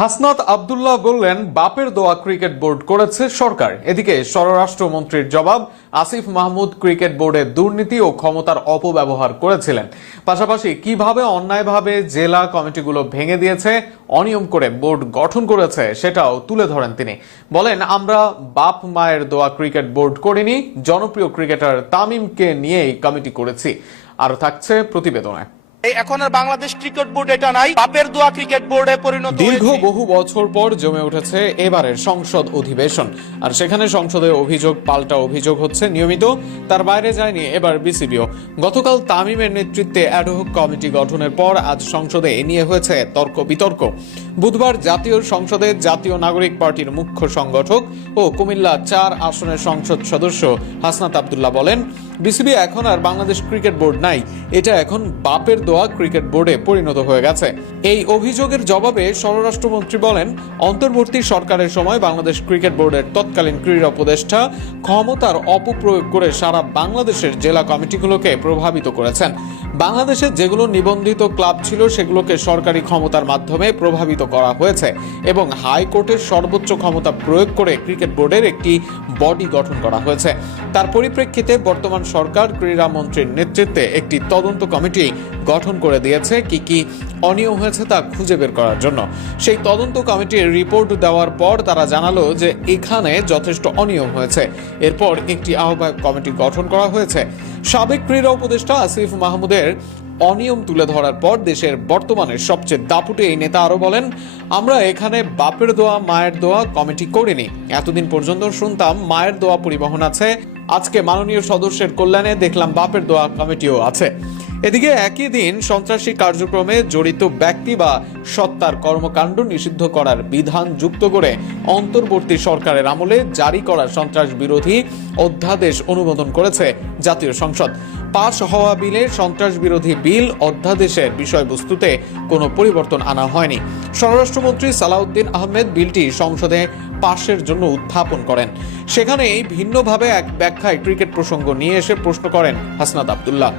হাসনাত আব্দুল্লাহ বললেন, বাপের দোয়া ক্রিকেট বোর্ড করেছে সরকার। এদিকে স্বরাষ্ট্রমন্ত্রীর জবাব, আসিফ মাহমুদ ক্রিকেট বোর্ডের দুর্নীতি ও ক্ষমতার অপব্যবহার করেছিলেন। পাশাপাশি কিভাবে অন্যায়ভাবে জেলা কমিটিগুলো ভেঙে দিয়েছে, অনিয়ম করে বোর্ড গঠন করেছে সেটাও তুলে ধরেন তিনি। বলেন, আমরা বাপ মায়ের দোয়া ক্রিকেট বোর্ড করিনি, জনপ্রিয় ক্রিকেটার তামিমকে নিয়েই কমিটি করেছি। আর থাকছে প্রতিবেদনে। এখন আর বাংলাদেশ ক্রিকেট বোর্ড এটা নাই, বাপের দোয়া ক্রিকেট বোর্ডে পরিণত দীর্ঘ বহু বছর পর জমে উঠেছে এবারের সংসদ অধিবেশন। আর সেখানে সংসদে অভিযোগ পাল্টা অভিযোগ হচ্ছে নিয়মিত। তার বাইরে যায়নি এবার বিসিবিও। গতকাল তামিমের নেতৃত্বে অ্যাডহক কমিটি গঠনের পর আজ সংসদে এ নিয়ে হয়েছে তর্ক বিতর্ক। বুধবার জাতীয় সংসদে জাতীয় নাগরিক পার্টির মুখ্য সংগঠক ও কুমিল্লা ৪ আসনের সংসদ সদস্য হাসনাত আব্দুল্লাহ বলেন, বিসিবি এখন আর বাংলাদেশ ক্রিকেট বোর্ড নাই, এটা এখন বাপের দোয়া ক্রিকেট বোর্ডে পরিণত হয়ে গেছে। এই অভিযোগের জবাবে স্বরাষ্ট্রমন্ত্রী বলেন, অন্তর্বর্তী সরকারের সময় বাংলাদেশ ক্রিকেট বোর্ডের তৎকালীন ক্রীড়া উপদেষ্টা ক্ষমতার অপপ্রয়োগ করে সারা বাংলাদেশের জেলা কমিটিগুলোকে প্রভাবিত করেছেন। বাংলাদেশে যেগুলো নিবন্ধিত ক্লাব ছিল সেগুলোকে সরকারি ক্ষমতার মাধ্যমে প্রভাবিত করা হয়েছে এবং হাইকোর্টের সর্বোচ্চ ক্ষমতা প্রয়োগ করে ক্রিকেট বোর্ডের একটি বডি গঠন করা হয়েছে। তার পরিপ্রেক্ষিতে বর্তমান সরকার ক্রীড়া মন্ত্রীর নেতৃত্বে একটি তদন্ত কমিটি গঠন করে দিয়েছে কি কি অনিয়ম হয়েছে তা খুঁজে বের করার জন্য। সেই তদন্ত কমিটির রিপোর্ট দেওয়ার পর তারা জানালো যে এখানে যথেষ্ট অনিয়ম হয়েছে। এরপর একটি আহ্বায়ক কমিটি গঠন করা হয়েছে। সাবেক ক্রীড়া উপদেষ্টা আসিফ মাহমুদের অনিয়ম তুলে ধরার পর দেশের বর্তমানে সবচেয়ে দাপুটে এই নেতা আরো বলেন, আমরা এখানে বাপের দোয়া মায়ের দোয়া কমিটি করিনি। এতদিন পর্যন্ত শুনতাম মায়ের দোয়া পরিবহন আছে, আজকে মাননীয় সদস্যের কল্যাণে দেখলাম বাপের দোয়া কমিটিও আছে। এদিকে একই দিন সন্ত্রাসী কার্যক্রমে জড়িত ব্যক্তি বা সত্তার কর্মকাণ্ড নিষিদ্ধ করার বিধান যুক্ত করে অন্তর্বর্তী সরকারের আমলে জারি করা সন্ত্রাস বিরোধী অধ্যাদেশ অনুমোদন করেছে জাতীয় সংসদ। পাস হওয়া বিলে সন্ত্রাস বিরোধী বিল অধ্যাদেশের বিষয়বস্তুতে কোনো পরিবর্তন আনা হয়নি। স্বরাষ্ট্রমন্ত্রী সালাউদ্দিন আহমেদ বিলটি সংসদে পাশের জন্য উত্থাপন করেন। সেখানেই ভিন্নভাবে এক ব্যাখ্যায় ক্রিকেট প্রসঙ্গ নিয়ে এসে প্রশ্ন করেন হাসনাত আব্দুল্লাহ।